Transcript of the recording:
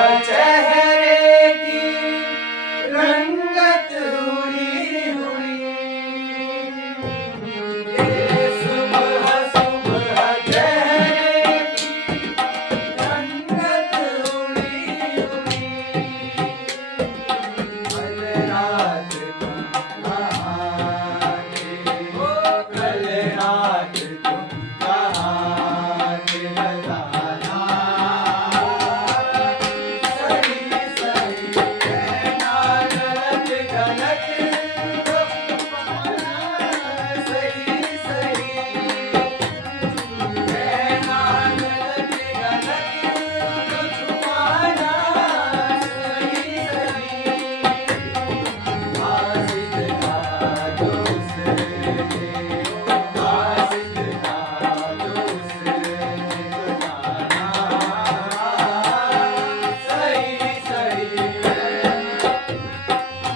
चह